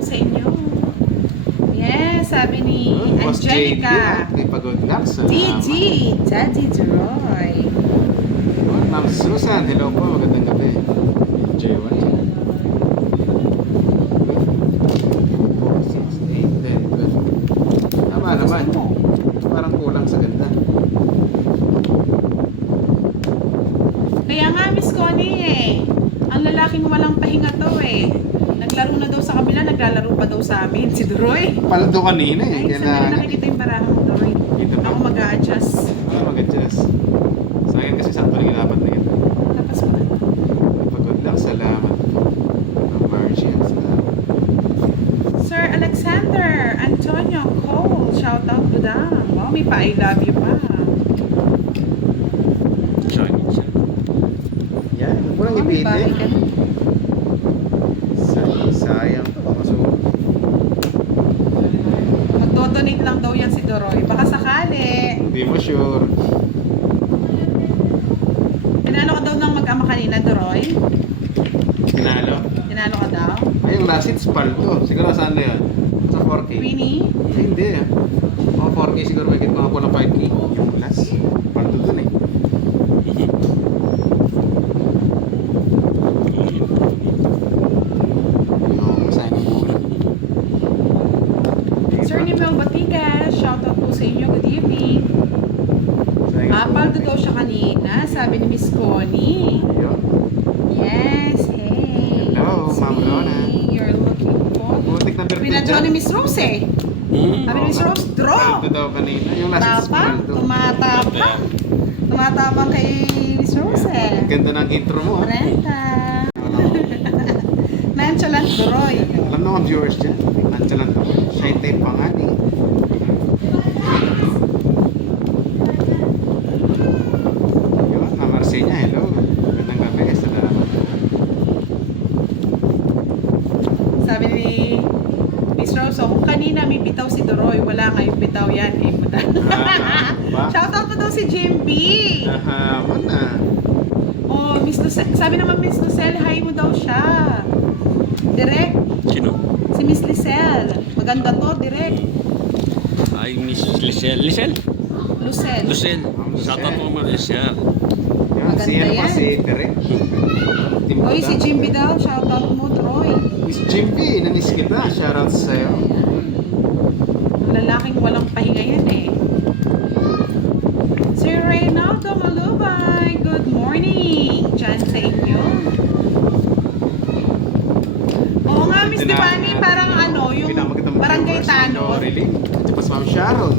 sa inyo. Yes, sabi ni Boss JD, Angelica. may pagod lang. DG, Daddy Droy. Ma'am Susan, hello po. Magandang gabi. J1. 4, 6, 8, 10, 12. Tama naman. Parang kulang sa ganda. Kaya nga, Miss Connie eh. Ang lalaking walang pahinga to eh. Naglaro na daw sa kabila, naglalaro pa daw sa amin. Si Droy. Paldo kanina eh. Ay, Kaya saan na nakikita yung barahan mo, Droy? Dito na. Ako mag-a-adjust. Ano mag-adjust? Sa akin kasi sakto lang yung dapat na yun. Tapos ko. Pagod lang. Salamat po. Ang Martian. Salamat. Sir Alexander Antonio Cole, shout out to them. Wow, may pa I love you pa. Yan. Huwag mo lang Wow, may bahay ipitin. ka na. Sayang to. Baka suot. Magdodonate lang daw yan si Doroy. Baka sakali. Hindi mo sure. Tinalo ka daw ng mag-ama kanina, Doroy? Pinalo. Tinalo ka daw? Ay, yung last hits paldo. Siguro saan na yan? Sa 4K. Winnie? Ay, hindi ah. Mga 4K siguro may mga po ng 5K. Yung last. Paldo dun eh. Yung sayang ang buhay. Sir Nimel Batigas, shout out po sa inyo. Good evening. Sayang ang buhay. Paldo daw siya kanina, sabi ni Miss Connie. Yun. Yes, hey. Hello, it's Ma'am me. Rona. You're looking for... Butik na birthday Pinadyo ni Miss Rose eh. Sabi ni Miss Rose, draw! Paldo daw kanina. Yung last hits Tapang, paldo. tumatapang. Tumatapang kay Miss Rose eh. Ganda ng intro mo ah. Renta. Nonchalant Doroy. Alam na mga viewers dyan. Nonchalant ako. Shy type pa nga eh. Yun, Ma'am Marcenia, hello. Magandang gabi. Salamat. Sabi ni Miss Rose, kung kanina may bitaw si Doroy, wala ngayong bitaw yan. Kay Muda. Ba? Shoutout mo daw si Jim B. Nahamon na. Oh, Miss Lucel, sabi naman Miss Lucel, hi mo daw siya. Direct, Sino? si Miss Lucel. Maganda to, direct. Ay, Miss Lisel. Lisel? Lucel. Lucel. Shout out mo mga Lisel. Yan, si Maganda ano pa, yan. si Derek. Team Oy, Buda. si Jim B daw, shoutout mo, Troy. Miss Jimby, nanis kita. Shoutout sa'yo. Ang lalaking walang pahinga yan eh. Si Reynaldo Malubay, good morning. Diyan sa inyo. Oo nga, Miss Divani, parang ano, yung barangay Tanod. Really? Ito pa si Ma'am Sharon.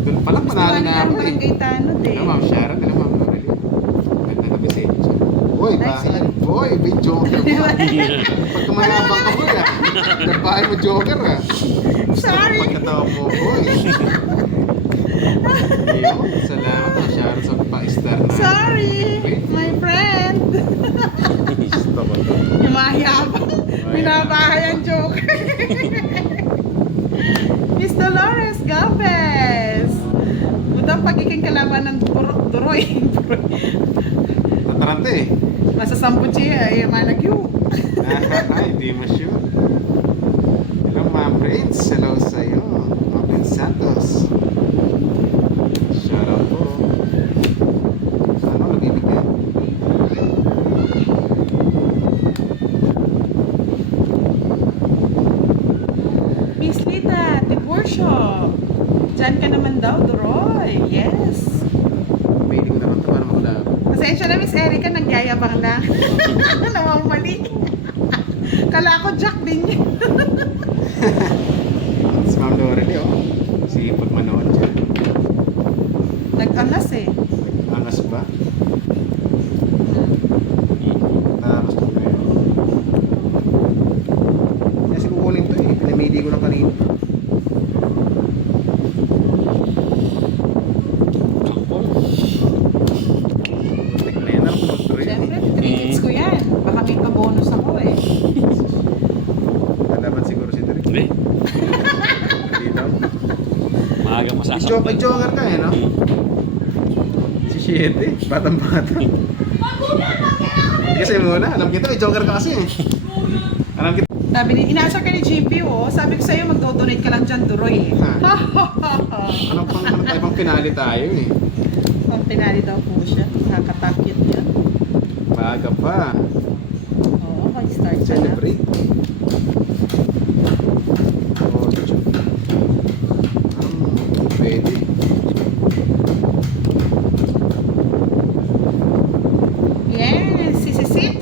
Doon pa lang Miss panalo Divani, na parang ako eh. barangay Tanod eh. Ano, Ma'am Sharon? Ano, Ma'am Lorelei? Ganda gabi sa inyo. Boy, bahay. Boy, may joker mo. Pag kumayabang ka mo ah. Nagbahay mo joker ah. Sorry. Pagkatawa mo, boy. Ayun, salamat Ma'am Sharon sa pa-star na. Sorry, my friend. Gusto ko to. Yung mayabang. Binabahay ang joke. Miss Dolores Galvez. Budang pagiging kalaban ng Duroy. Tatarante eh. Masasampo siya ay malagyo. Hindi mo sure. Hello, Ma'am Prince. Hello sa'yo. Ma'am Prince Santos. Shoutout po. Ano nabibigyan? Miss Lita, Tiburcio. Diyan ka naman daw, Duroy. Yes. Pwede ko naman ito para makulab. Pasensya na, Miss Erica, nagyayabang lang. Namamali. Kala ko Jack din yun. Si Ma'am Lorelei, oh. Sipag manood dyan. Nag-anas eh. Angas ba? Tapos ito kayo. Kasi kukunin to eh. Pinamili ko lang kanina. Tek na yan. Ano ko mag-try? Siyempre, 3 hits ko yan. Baka may pa-bonus ako eh. Kalaban siguro si Derek. Hindi. Dito. Maaga masasampan. May joker ka eh, no? Si Siete. Batang-bata. Kasi muna, alam kita, may joker ka kasi eh. Alam kita. Sabi ni, inaasar ka ni JP, oh. Sabi ko sa'yo, magdo-donate ka lang dyan, Duroy, eh. Ha? Anong tayo pang pinali tayo eh. Ang pinali daw po siya. Nakakatakit yan. Maaga pa. Oo, start ka na. Celebrate. Oh, pwede. Yes, sisisit.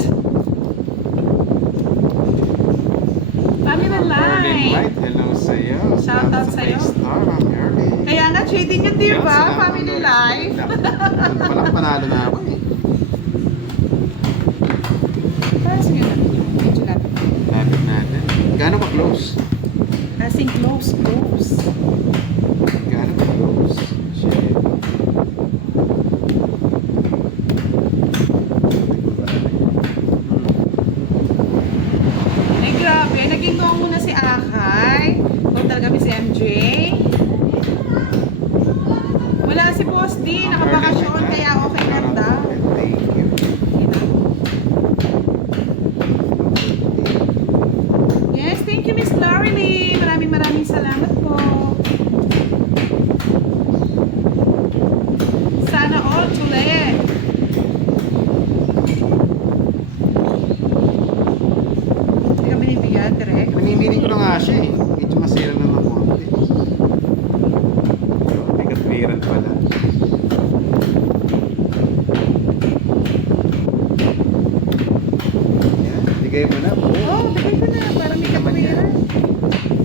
Family Early Live. light, hello sa'yo. Shout out sa'yo. Star, ang early. Kaya nga, trading yun, di ba? Salamat, Family Lord. Live. Walang panalo na ako eh. Parang sige na. Medyo lapit. Lapit natin. Gaano ka close? Asing close. Gaano ka close? Shit. Ay, grabe. Naging noong muna si Akay. Total kami si MJ. Wala si Boss D. Nakabakasyon, kaya okay lang daw. Thank you. Yes, thank you, Miss Laurelie. Maraming salamat po. Sana all tuloy. Hindi ka binibigyan, direct. Namimiling ko na nga siya eh. Medyo masira na ng konti. May katwiran pala. Yan, bigay mo na. Oh, bigay ko na. Para may katwiran.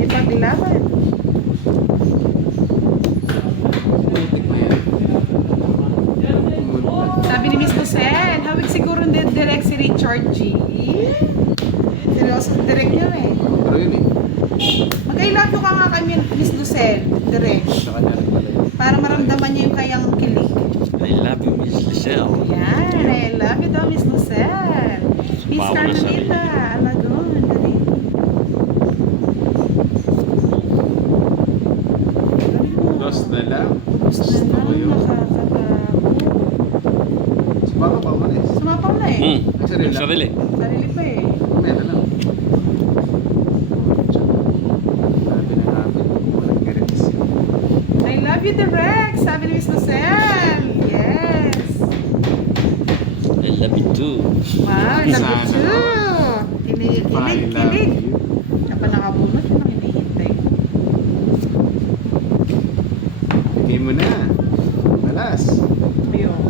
Ipaglaban. Putik na yan. Pumunta. Sabi ni Miss Lucel, hawig siguro direct si Richard G. Seryoso, direct niya eh. Pero yun eh. Mag-I love you ka nga kay Miss Lucel, direct. Sa kanya rin pala yun. Para maramdaman niya yung kayang kilig. I love you, Miss Lisel. Yan, I love you daw, Miss Lucel. Miss Bawa na sarili. Carmelita, Alagon, dali. Dos na lang. Gusto na ko yun. nakakatakot. Sumabaw pa mo eh. Sumapaw na eh. Ang sarili lang. Sarili. Sarili pa eh. Mamaya na lang. Sabi na namin, walang garantis yun. I love you, direct. Sabi ni Miss Lucel. Yes. I love you too. Wow, I love you Sana too. all. Kilig, I love kilig. you. Kapag nakabunot, yun ang hinihintay. Bigay mo na. Malas. Ayun.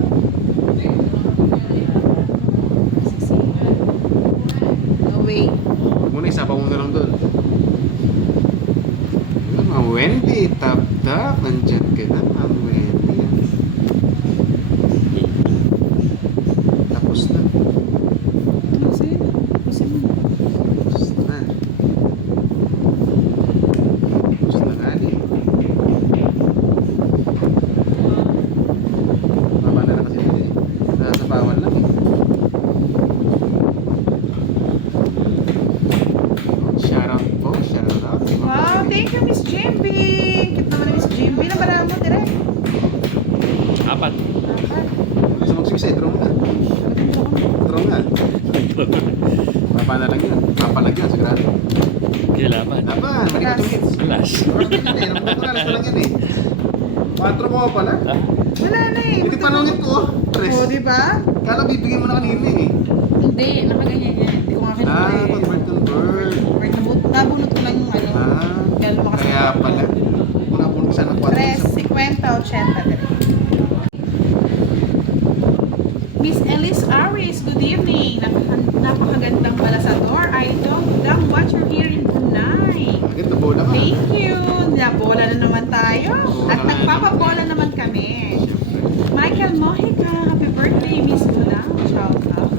No way. Muna, isapa mo na lang doon. Yun, Ma'am Wendy, tap-tap. Nandiyan ka na, Ma'am Wendy. Tapos na. Kasi mo. Tapos na. Tapos na nga eh. Baba na lang kasi yun eh. Nasapawan lang eh. Shoutout po, shoutout. Wow, thank you, Miss Jimby. Cute naman ni Miss Jimby. Ilang pala mo, direct? 4. Apat. Gusto mag-suicide, draw mo na. Draw nga. Papa na lang yun. Papa lang yun, sigurado. Kailaban. Laban, mali ka tumits. Last. Oras ka na eh, naman ko na, alas pa lang yan eh. 4 mo pala. Wala na eh. Hindi panungit ko, oh. Tres. Oo, di ba? Kala bibigyan mo na kanina eh. Hindi, nakaganyan yan. Hindi ko nga kinuha eh. Convert. Nabunot ko lang yung ano. Kaya lumakas Kaya na. pala. Kung napunod ka sana 4. 3, 50, 80, direct. Miss Elise Aris, good evening. Napakagandang malasador. I don't watch her here in Brunei. Agad na bola ka. Thank you. Nabola na naman tayo. At Bola na nagpapabola naman kami. Michael Mojica, happy birthday, Miss Luna. Shout out.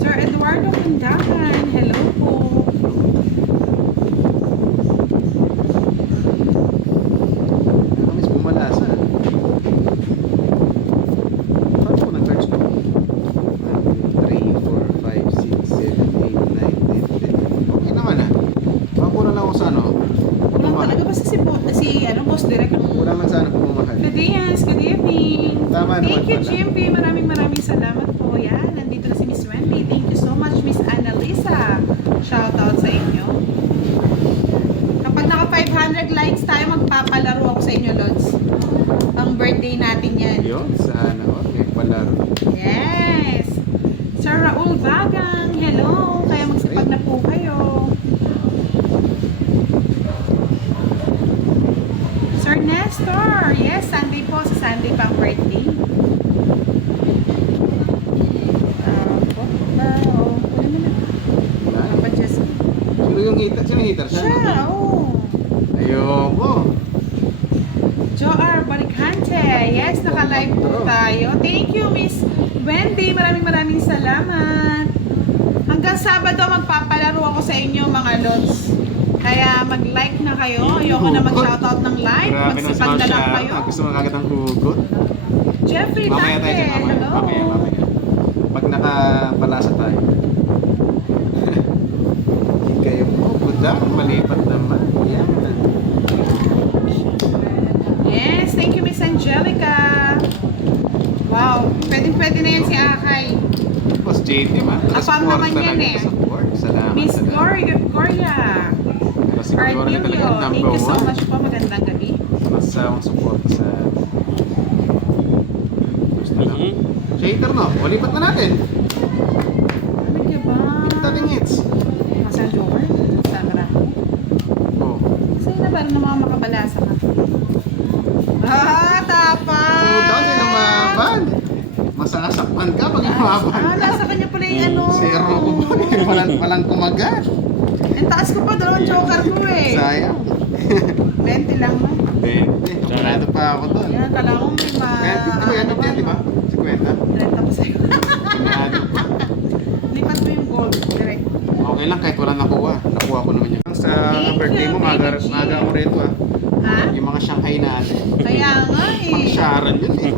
Sir Eduardo Pundakan, hello po. Ano, miss, bumalasa. Paano ko nag-cards ko? 3, 4, 5, 6, 7, 8, 9, 10, 11. Okay naman ah. Makakulang lang ako sa ano. Kulang talaga basta si Boss Direk ang Kulang lang sana pumamahal. Good day, good evening. Tama Thank naman you, pala. GMP. Maraming salamat po. Yan, nandito na si Miss Wendy. Thank you so much, Miss Shoutout sa inyo. Kapag naka 500 likes tayo, magpapalaro ako sa inyo, Lods. Ang birthday natin yan. Yun, sana. Okay, palaro. Yes! Sir Raul Bagang, hello! Kaya magsipag na po kayo. Sir Nestor, yes, Sunday po. Sa Sunday pa ang birthday. Papa Jess. Sino yung hitter? Sino yung hitter? Siya, oh. Ayoko. Joar Baricante, yes, naka-live po tayo. Thank you, Miss Wendy. Maraming salamat. Hanggang Sabado, magpapalaro ako sa inyo, mga lods. Kaya mag-like na kayo. Ayoko na mag-shoutout ng live. Grabe ng Magsipag na lang small kayo. shot. Gusto mo kagad ang hugot. Jeffrey Mamaya tayo Tate, dyan, mamaya. hello. Mamaya. Pag nakapalasa tayo. Hindi kayo mo. Good luck. Malipat naman. Yan. Yes, thank you, Miss Angelica. Wow, pwede na yan si Akay. Boss JT, man. Kapam naman yan eh. Support. Salamat. Miss salamat. Gloria. Pero si Gloria talaga Artemio, ang thank number you so one. much po. Magandang gabi. Masawang support sa... Gusto lang. Mhm. Shaker, no? O, lipat na natin. Ano ka ba? Tating hits. Masang joker? Sandra. Oh. Sa'yo na ba ng mga makabalasa ka? Tapa! Daw din lumaban. Masasakpan ka pag lumaban. Nasa kanya pala yung ano. Zero ko pa. Walang kumagat. Ang taas ko pa, dalawang joker ko eh. Sayang. 20 lang man. 20. Kumulado pa ako doon. Yan, kala ko may ma... Kaya 50 yan, di ba? 50. 30 pa sa'yo. Kumulado pa. Lipat mo yung gold. Direct. Okay lang kahit wala nakuha. Nakuha ko naman yun. Sa Thank birthday you, mo, Baby G. maga ako rito ah. Ha? Yung mga Shanghai natin. Kaya nga eh. Pang Sharon yun eh.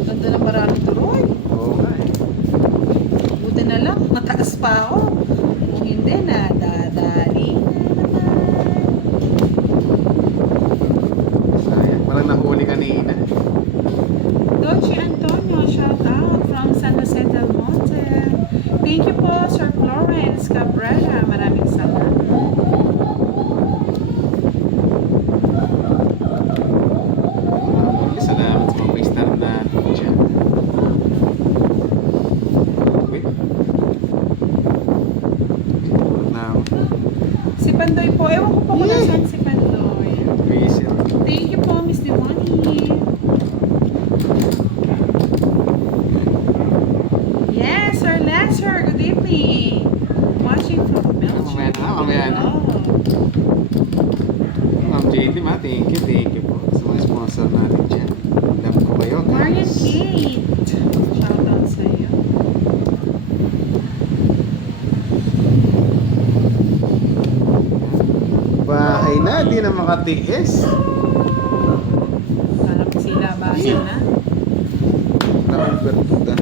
Ganda ng marami turoy. Oo nga eh. Buti na lang, mataas pa ako. Kung hindi, nadadali na naman. Sayang. Walang nahuli kanina. Dolce Antonio, shout out from San Jose del Monte. Thank you po, Sir Florence Cabrera. Maraming salamat. Salamat sa mga pa-star natin dyan. Wait. Na ako. Si Pandoy po, ewan ko po kung Yay! nasaan si Pandoy. Busy. Thank you po, Miss Diwani. Yes, Sir Lester, good evening. Watching from Belgium. Mamaya na. Oh. Ma'am JT, thank you po sa mga sponsor natin dyan. Love ko kayo, guys. Marian Kate. Shout out sa iyo. Bahay na, di na makatiis. Sarap sila basa na. Maraming bertuda.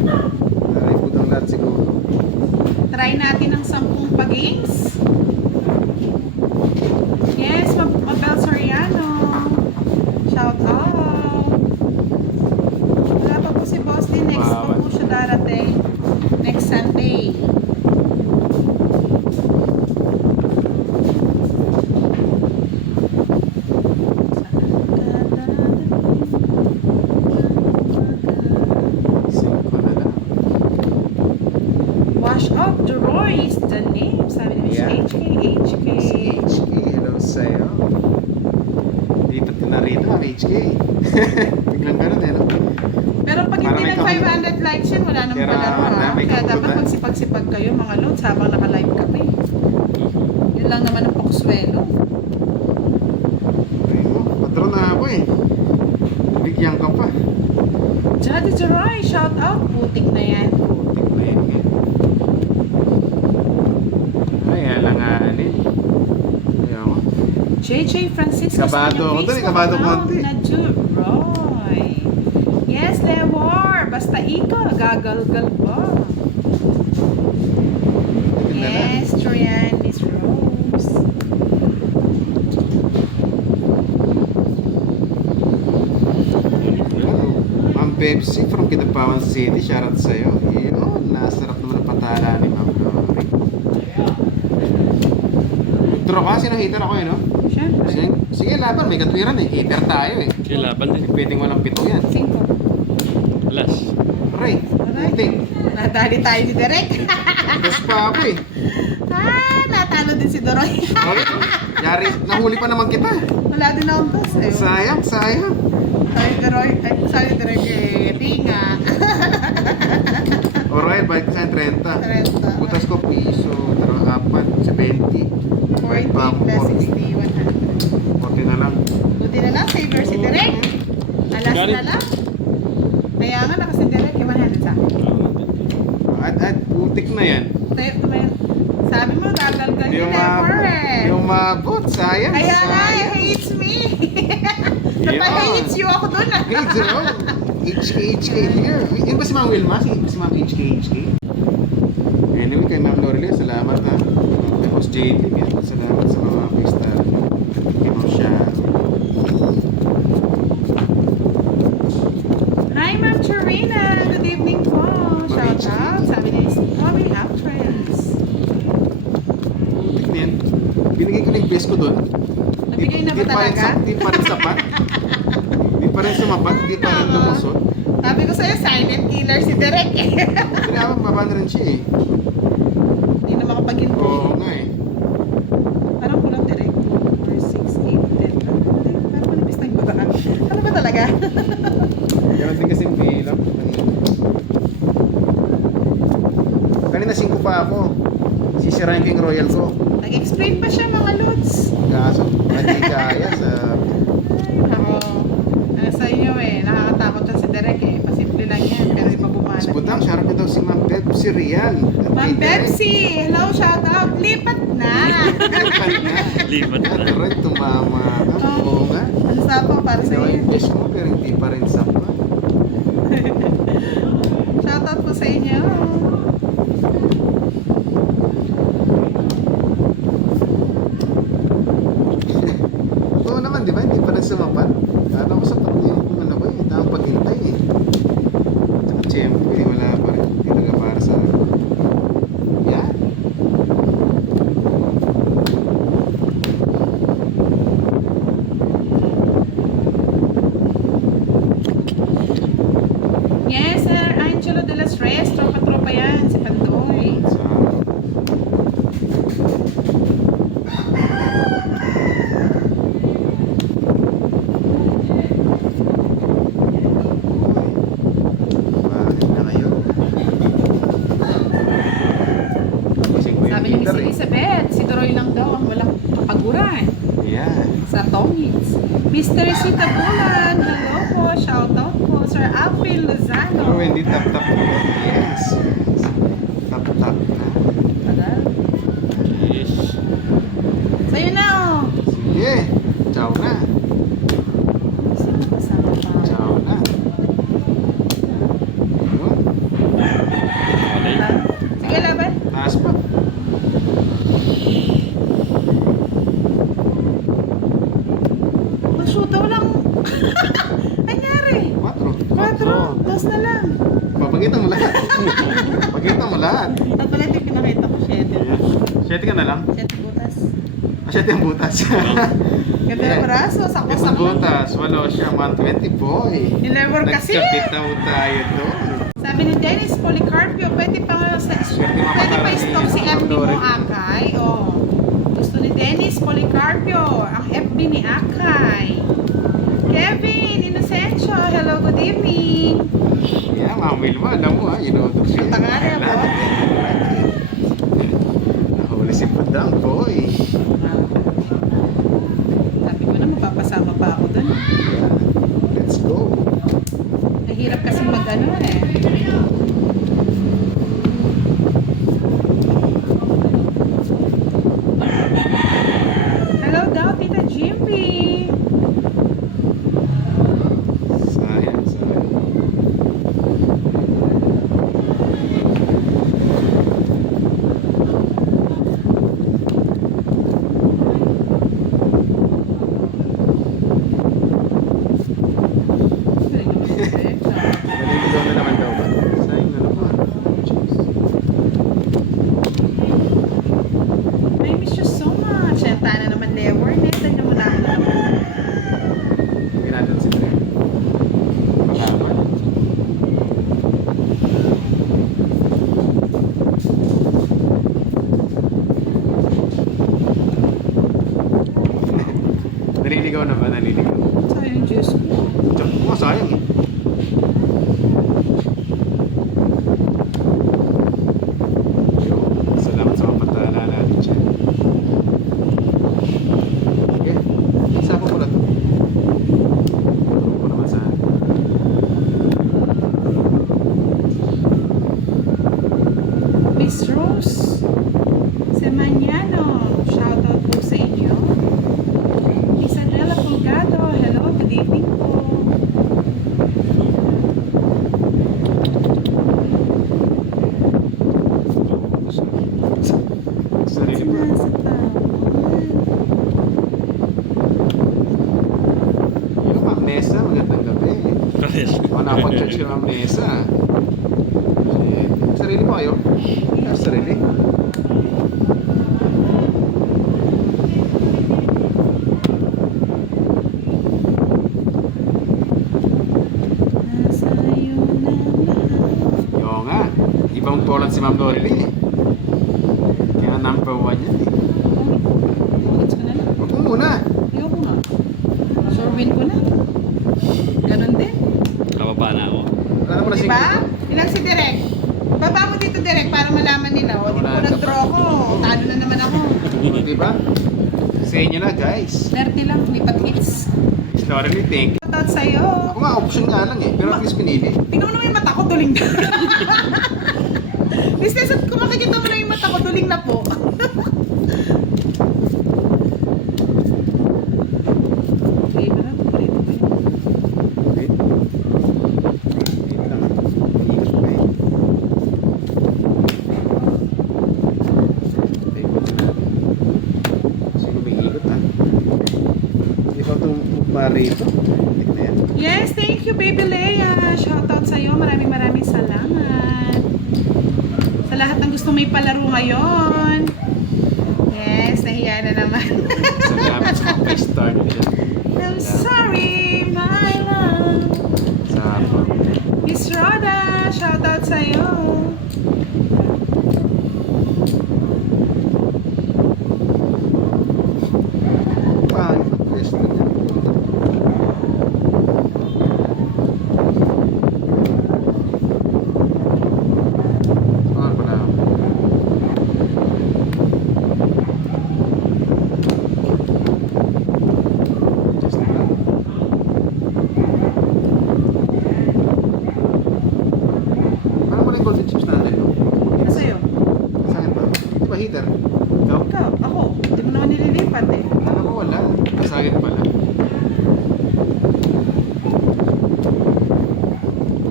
Maraming putang lahat siguro. Try natin ang 10 pa-games. Yes, Mabel Soriano. Shout out. Wala pa po si Boss din. Next pa po siya darating. Next Sunday. Singko na lang. Wash up the Roy is the name. Sabi ni Yeah. HK. HK, hello sa'yo. Dito na rito ang HK. Biglang ganun eh, no? Pero pag Parang hindi may nag 500 likes yan, wala namang Pero, palaro ha. dami Kaya kang dapat tutunan. magsipag-sipag kayo mga lods habang naka-live kami. Yun lang naman ang pakuswelo. Ay mo, patron na ako eh. Bigyan ka pa. Jadi Jeroy, shout out. Putik na yan. Putik na yun eh. Ay, alanganin. Ayaw mo. JJ Francisco. Kabado ako dun eh, kabado konti. Na Jeroy. Yes, Lewar. Basta ikaw, nagagalgal ba? Yes, Troyan, Miss Rose. Ma'am Pepsi from Kidapawan City, shoutout sa'yo. Yun, hater ako no? Siyempre. Sige, laban. May katwiran eh. Hater tayo eh. Kilaban din. Pwedeng walang pito yan. 5. Alas. Aray. Putik. Natali tayo ni Derek. Tapos pa ako eh. Natalo din si Doroy. Okay. Yari, nahuli pa naman kita. Wala din akong toss eh. Sayang. Sorry Doroy. Sorry Derek eh. Tinga. Alright, balik sa 30. 30. Butas ko piso. Taro 4. 70. 40 pa ako, plus 60, 100. 40 na lang. Buti na lang, saver si Derek. Alas Galing. na lang. Kaya nga naka si Derek, 100 sa akin. At putik na yan. Sabi mo, dagal ka Yung never eh. Yung mabot. Sayang. Kaya nga, sayang. hates me. Yun. Napa-hates you ako dun ah. Hey, Zero. HK here. Yun ba si Ma'am Wilma? Si Ma'am HK. Anyway, kay Ma'am Lorelia, salamat ha. Kay Boss JD, yan. Salamat sa mga pista. Kay Ma'am Shah. Hi Ma'am Charina, good evening po. Shout out, sabi ni Mommy Actress. Putik na yan. Binigay ko na yung best ko doon. Nabigay na ba talaga? Di pa rin sapat. Di pa rin sumapat. Di pa rin lumusot. Sabi ko sa'yo, silent killer si Derek eh. Kaya baba na rin siya eh. Hindi na makapag-intro. Oo nga eh. Parang kulang Derek. 4, 6, 8, 10. Parang manipis na yung baba. Ano ba talaga? Ganon din kasi yung bilang. Kanina 5 pa ako. Sisirain ko yung royal ko. Nag-explain pa siya mga lods. Kaso, hindi kaya sa... Ay, nako. Ano sa inyo eh, nakakatakot yan si Derek eh. Pasimple lang yan, pero iba bumanat. Budang, shoutout ko daw si Ma'am Pepsi Real. Ma'am Pepsi, hello, shout out. Lipat na. Lipat na. Aray, tumama ka. Oo nga. Ano sa pa para sa Ginawa iyo? yung dish mo, pero hindi pa rin sapa. Shout out po sa inyo. Oo naman, di ba? Hindi pa rin sumapat. Kala ko sapat yung ano ko eh. Tamang paghintay eh. Tsaka siyempre, wala pa rin. Talaga para sa... Yan. Yes, Sir Angelo de las Reyes. Tropa-tropa yan, si Pandoy. So, bakit na kayo? Tapusin ko yung Sabi ni Miss heater eh. Elizabeth, si Toroy lang daw ang walang kapaguran Yan. sa Tongits. Mr. Rosita Bulan, hello po, shout out po. Sir Alvin Lozano. Oh, hindi tap-tap po. Yes. Tap-tap na. Tagal. Yes. Sa'yo na oh. Sige. Ciao na. Sino kasama pa? Ciao na. Yun. Alay. Sige, laban. Taas pa. Mag-shootaw lang. Anyari? 4. 4. Dos na lang. Papakita mo lahat. Papakita mo lahat. At pala ito yung pinakita ko, 7. 7 ka na lang. 7 butas. 7 yung butas. Ganda ng braso, 7 sakto-sakto. butas. 8 siya. 120 boy. Nilever kasi. Nagkabitaw tayo doon. Sabi ni Dennis Policarpio, pwede pa nga Swerte mga pwede pa patara i-stop ni si FB mo, Lorel. Akay. Oh. Gusto ni Dennis Policarpio, ang FB ni Akay. Kevin Inocencio, hello, good evening. Yeah, Ma'am Wilma, alam mo ha. Inodok siya. Tangari ako. Nahuli si Budang boy. Sabi ko na, mapapasama pa ako dun. Let's go. Nahirap kasi mag-ano eh. Hello daw, Tita Jimmy. Sayang. Naliligaw na ba? Naliligaw. Sayang Diyos ko. Tsaka ko nga, sayang eh. Yun. Salamat sa mga pantala natin siya. Okay. Isa ko pala to. Ito ko naman sa Miss Rose Semaniano, shoutout po sa inyo. Isabella Pulgado, hello, good evening po. sarili ko. Nasa taon. Yung Ma'am Nessa, magandang gabi. O nakapag-chat si Ma'am Nessa. Sarili mo kayo? Sarili? Nasa iyo na lahat. Oo nga. Ibang tulad si Ma'am Lorely eh. Kaya number 1 yan eh. Gets ko na lang. Huwag mo muna. Ayoko nga. Sure win ko na. Ganon din. Kababa na ako. Wala na pala Diba? Ilang si Direk. Baba mo dito Direk para malaman nila. O, di ko Wala na. nag-draw ko. Talo na naman ako. Diba? Sa inyo na guys. 30 lang, lipat hits. Miss Lorely, thank you. Shoutout sa'yo. Ako nga, option nga lang eh. Pero at least pinili. Tingnan mo naman yung mata ko, tuling na. Business at kung makikita mo na yung mata ko, tuling na po. Okay, ba na? Pareho ba yun? Wait. Wait lang. Ikot pa eh. Ikot na. Sino may ikot ah? Hindi pa itong rito. Tik na yan. Yes, thank you, Baby Leia. Shoutout sa'yo. Maraming salamat. Sa lahat ng gusto may palaro ngayon. Yes, nahiya na naman. Salamat sa mga star nila. I'm sorry, my love. Sa ako. Miss Rhoda, shoutout sa'yo. Paano? Yes, na yan. Saan pala ako? Just na lang. Paano mo na yung golden chips natin, no? Ano sa'yo? Saan ba? Di ba heater? Ikaw? Ikaw, ako. Hindi mo naman nililipat eh. Alam ko wala. Kasagin pala.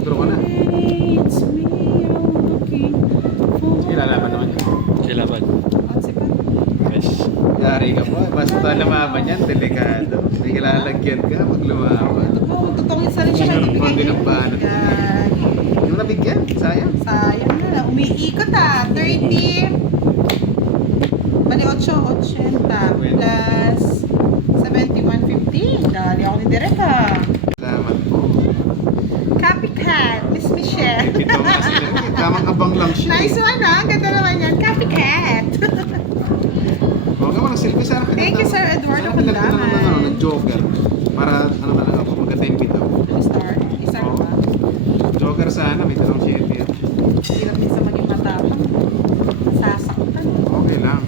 Draw ka na. It's me I'm looking for. Sige, lalaban naman yan. Kailaban. Onse pa. Yes. Yari ka po. Basta lumaban yan, delikado. Sige, lalagyan ka pag lumaban. Oo, totoong isa rin siya. Meron Nagbibigay pang din ng ang banat. Gagi. Yung nabigyan, sayang. Sayang na. Umiikot ah. 30. Bali 8.80 plus 71.50. Dali ako ni Direk ah. Salamat po. Copycat, Miss Michelle. Ito nga sila. Tamang abang lang siya. Nice one ah. Ganda naman yan. Copycat. Huwag ka mo ng selfie. Sana Thank you, Sir Eduardo Kundaman. ng Joker. Para ano na lang ako, maganda yung bitaw. Star? Isa Oo. ba? Joker sana, may dalawang siyempre. Hirap din sa maging matapang. Sasaktan. Okay lang.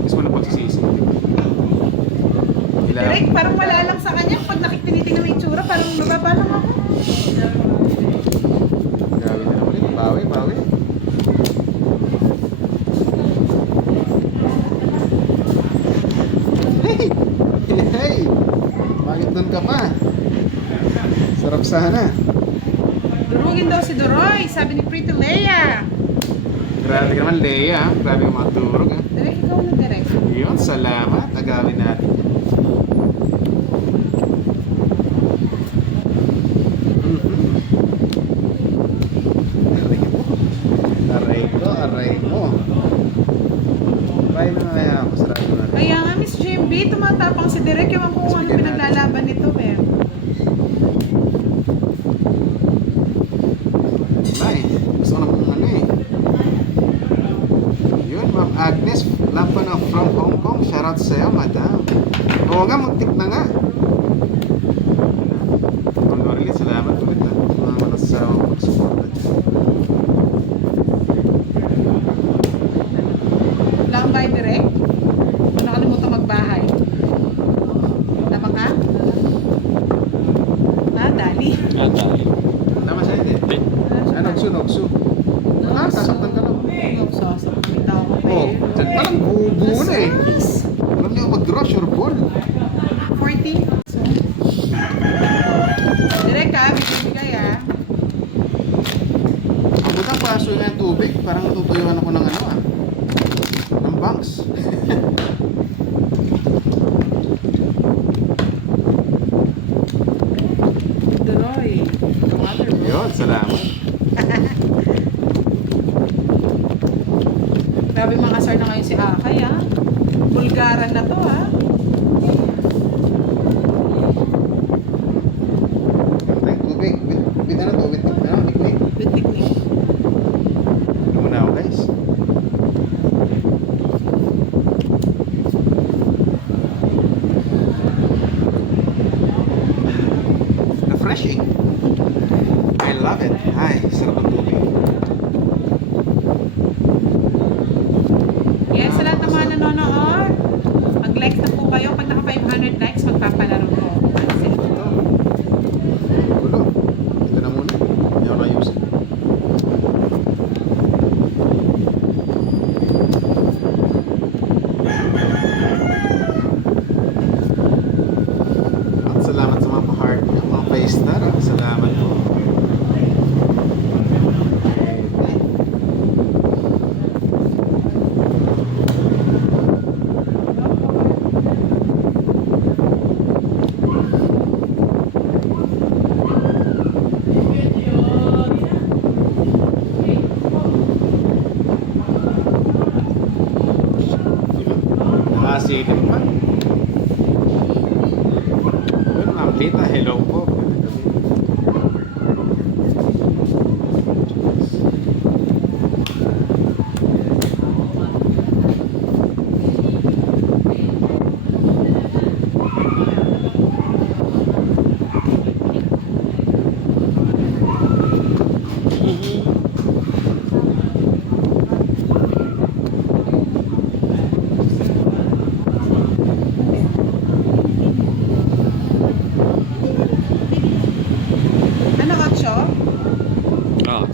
Gusto mo na pagsisisi. Direk, parang wala lang sa kanya. Pag nakikinitingnan mo yung itsura, parang mababa lang ako. Grabe na ulit. Bawi, bawi. Hey! Hey! Bakit doon ka pa? Sarap sana. Durugin daw si Doroy, sabi ni Pretty Leia. Grabe ka naman, Leia. Grabe yung mga turog. Direk, ikaw na Direk. Yun, salamat. Agawin natin. Aray mo. Try na nga kaya ako. Sarado natin. Kaya nga, Miss JB, tumatapang si Direk. Ewan ko kung ano pinaglalaban nito eh. Ay, gusto ko na kung ano eh. Stefano from Hong Kong. Shoutout sa'yo, madam. Oo nga, muntik na nga. Ang Lorelie, salamat ulit ha. Mga manasawa ko mag-support. Lang by direct? O nakalimutan magbahay? Tama ka? Dali. Tayo. Tama siya hindi. Hindi. Nogsu. Sasaktan ka lang. Sasakita ako Oo, dyan palang buo na eh. Yes. Alam niyo mag-draw, sure ball. 40. Direct ka, bibigay ah. Ang butang paso nga yung tubig, parang tutuyuan ako ng ano ah. Ng banks. Duroy. Yun, salamat. Grabe mga asar na ngayon si Akay ah. Bulgaran na to ah. Tay, tubig. With ano to? With nickname. With technique. Ano muna ako guys. Refreshing. I love it. Ay, sarap ang tubig. Yes, sa lahat ng mga nanonood, mag-like na po kayo. Pag naka 500 likes, magpapalaro ko. Cancel ko. Ito. Gulo. Ito na muna. Hindi ako ayusin. At salamat sa mga pa-heart niyo, mga pa-star. Salamat po. Nakasilip pa. Yun, Ma'am Tita, hello po. Ano ka, Cho? Ah.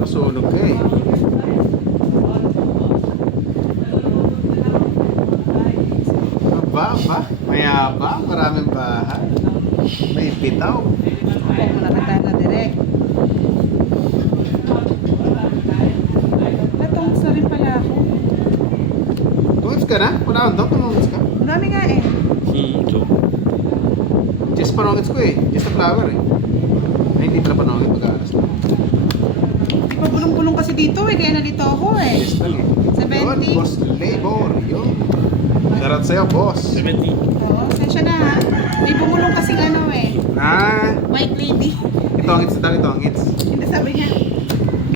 Nasunog ka eh. Aba, mayabang, maraming bahay. May bitaw. Ako muna kita na direct. Natungs na rin pala ako. Tungits ka na? Wala akong daw, tumungits ka. Marami nga eh. So. Just panungits ko eh. Just a flower eh. Ay, hindi pala panungit, mag-aaras na. Di pa bulong-bulong kasi dito eh. Kaya nandito ako eh. Just lang eh. 70. Yun, boss labor. Yun. Shoutout sa'yo, boss. 70. Oo, sensya na ha. May bumulong kasi ano eh. Ah, White lady. itongits na daw, itongits. Hindi sabi niya,